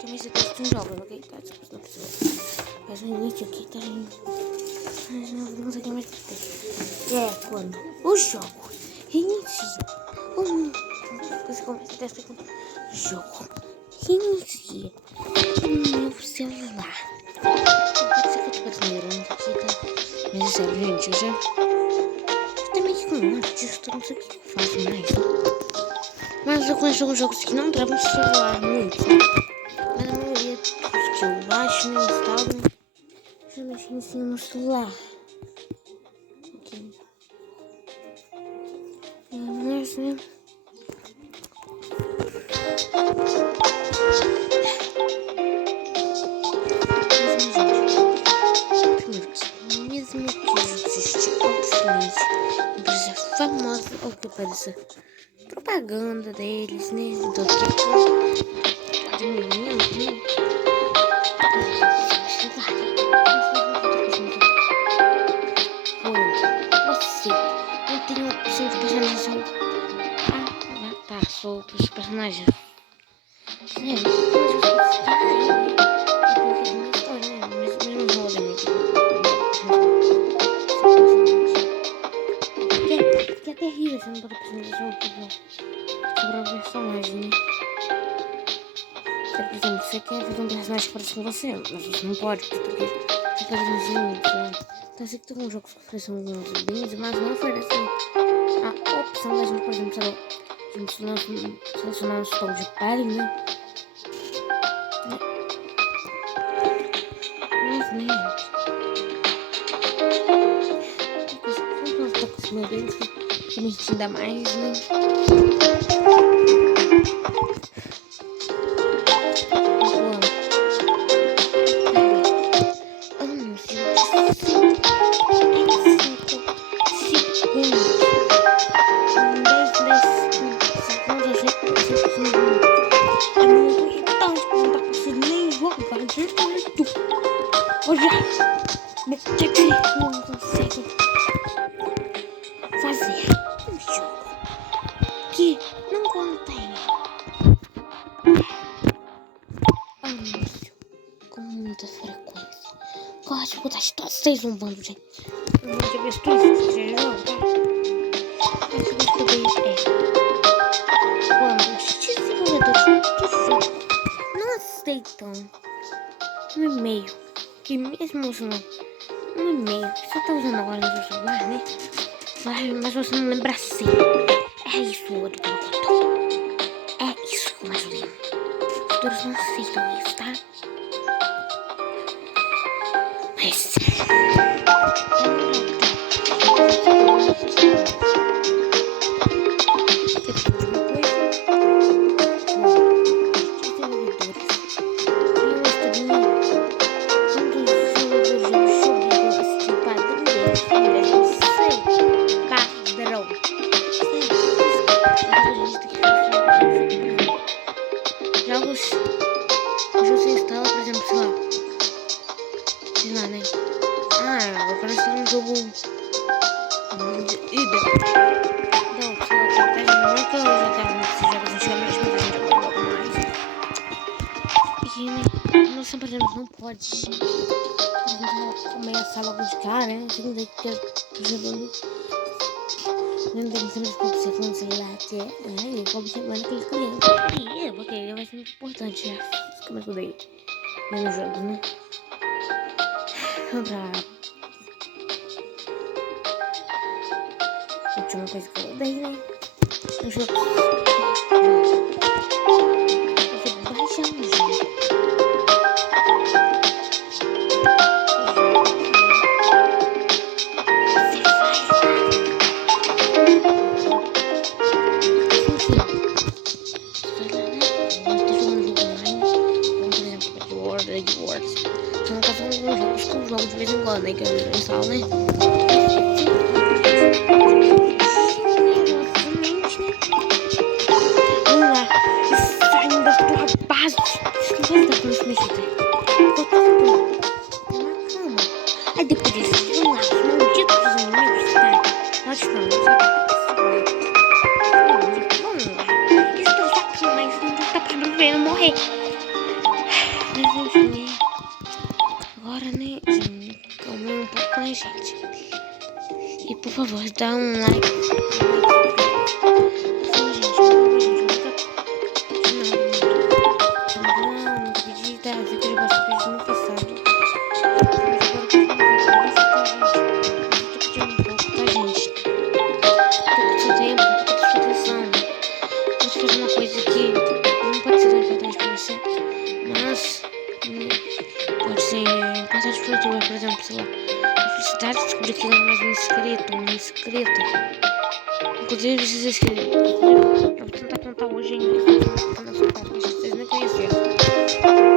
Camisa teste joga, ok? Tá, não precisa. Faz o início aqui, tá aí. Mas não sei o que mais tem. É quando o jogo inicia. Coisa começa a teste com jogo. Inicia o meu celular. Pode ser que eu te passe neurônios aqui, tá? Mas é sério, gente, eu já também aqui com um monte disso, não sei o que eu faço mais. Mas eu conheço alguns jogos que não travam o celular muito, mas a maioria dos que eu baixo no instalo, já mexi em cima no celular. Aqui. Mas, né? Mesmo que existe Oxford, empresa famosa, ou que pareça propaganda deles, né? Então, pode me ver, você não tem opção de personalização. Passou para os personagens. Sério, que é terrível você não pode personalizar sobre a personagem, né? Por exemplo, você quer fazer um personagem que parece com você, mas você não pode, porque você pode fazer então eu sei que tem alguns jogos que oferecem alguns bens, mas não oferecem a opção da gente, por exemplo, sei lá, a gente selecionar um tom de pele, né? Mas, né, gente? Vamos tô com esse meu dedo que me ainda mais, né? Olha, não consegue fazer um jogo que não contém anúncio com muita frequência. Código das todas vocês um bando, gente. Um bando de avestruz, vocês não, tá? Mas o que eu poder quando os desenvolvedores do jogo não aceitam um e-mail, que mesmo usando um e-mail que você tá usando agora no seu celular, né? Mas você não lembra assim. É isso, o outro colocou. É isso que eu mais lembro. Os todos não aceitam isso, tá? Mas... jogos você instala, por exemplo, sei lá, né? Aparece um jogo de ida. Não, sei lá, não é que eu jogava muitos jogos antigamente, mas a gente não joga mais. E, né, nossa, por exemplo, não pode. A gente começa logo de cara, né? Assim, daí que eu jogando. Não tem que ficar observando, sei lá, que é. Eu vou observando aquele cliente. Porque ele vai ser muito importante, já. Como é que eu dei? No jogo, né? Pra última coisa que eu dei, né? No jogo. Você baixa um jogo. Jogos de vez em quando, né? Que eu instalo, né? Vamos lá. Saindo da tua base. Esqueci da coisa mexida. Na cama. Aí depois disso, vamos lá. Os malditos inimigos, tá? Nós estamos. Vamos lá. Estou já Ai! Meu Deus, né? Agora, né, gente? Calma um pouco, né, gente? E por favor, dá um like. Sim, gente, nunca pedi, tá? Eu sei que eu já gostei de no passado. Mas agora que eu vou gravar essa, tá, gente? Eu tô pedindo um pouco, tá, gente? Tô com seu tempo, tô com sua atenção. Vou te fazer uma coisa que não pode ser tão importante pra você, mas pode ser importante pra tu, por exemplo, sei lá. A felicidade de descobrir que ela é mais um inscrito, uma inscrita. Inclusive, vocês inscreveram. Eu vou tentar contar hoje em inglês. Eu vou tentar contar, vocês nem conheceram.